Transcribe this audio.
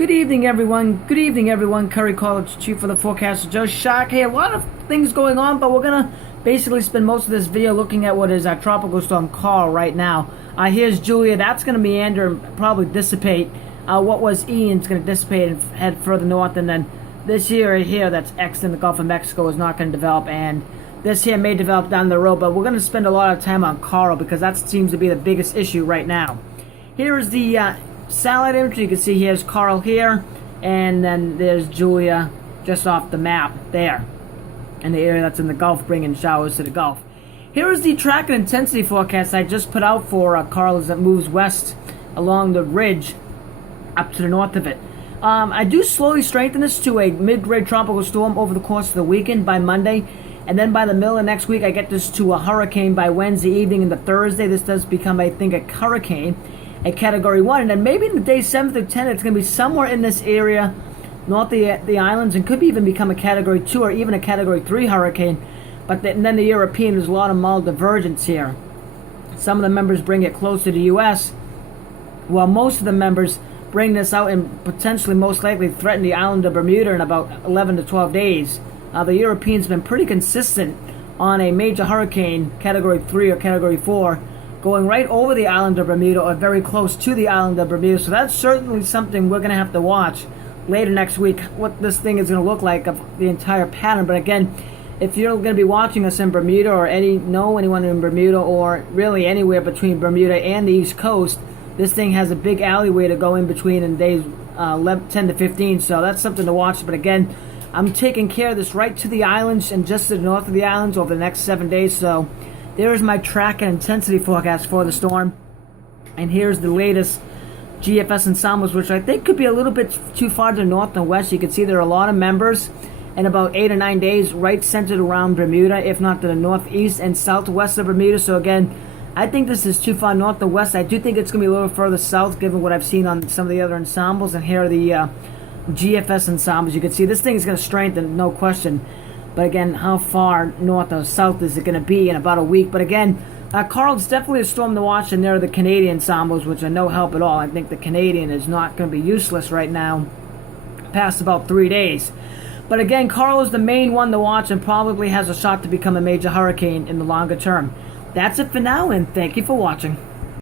Good evening, everyone. Good evening, everyone. Curry College Chief of the Forecaster, Joe Shark here. A lot of things going on, but we're going to basically spend most of this video looking at what is our tropical storm Karl right now. Here's Julia. That's going to meander and probably dissipate. What was Ian's going to dissipate and head further north, and then this here that's X in the Gulf of Mexico is not going to develop, and this here may develop down the road, but we're going to spend a lot of time on Karl because that seems to be the biggest issue right now. Here is the satellite imagery. You can see here's Karl here, and then there's Julia just off the map there in the area that's in the Gulf, bringing showers to the Gulf. Here is the track and intensity forecast I just put out for Karl as it moves west along the ridge up to the north of it. I do slowly strengthen this to a mid-grade tropical storm over the course of the weekend by Monday, and then by the middle of next week I get this to a hurricane by Wednesday evening into Thursday. This does become, I think, a hurricane, a Category 1, and then maybe in the day 7th or 10th it's going to be somewhere in this area north of the islands, and could even become a Category 2 or even a Category 3 hurricane. But then the European, there's a lot of mild divergence here. Some of the members bring it close to the U.S., while most of the members bring this out and potentially most likely threaten the island of Bermuda in about 11 to 12 days. The European's been pretty consistent on a major hurricane, Category 3 or Category 4, going right over the island of Bermuda or very close to the island of Bermuda. So that's certainly something we're going to have to watch later next week, what this thing is going to look like of the entire pattern. But again, if you're going to be watching us in Bermuda or know anyone in Bermuda or really anywhere between Bermuda and the East Coast, this thing has a big alleyway to go in between in days 10 to 15. So that's something to watch. But again, I'm taking care of this right to the islands and just to the north of the islands over the next 7 days. So there is my track and intensity forecast for the storm. And here's the latest GFS ensembles, which I think could be a little bit too far to the north and west. You can see there are a lot of members in about 8 or 9 days right centered around Bermuda, if not to the northeast and southwest of Bermuda. So again, I think this is too far north and west. I do think it's going to be a little further south given what I've seen on some of the other ensembles. And here are the GFS ensembles. You can see this thing is going to strengthen, no question. But again, how far north or south is it going to be in about a week? But again, Karl's definitely a storm to watch, and there are the Canadian ensembles, which are no help at all. I think the Canadian is not going to be useless right now past about 3 days. But again, Karl is the main one to watch and probably has a shot to become a major hurricane in the longer term. That's it for now, and thank you for watching.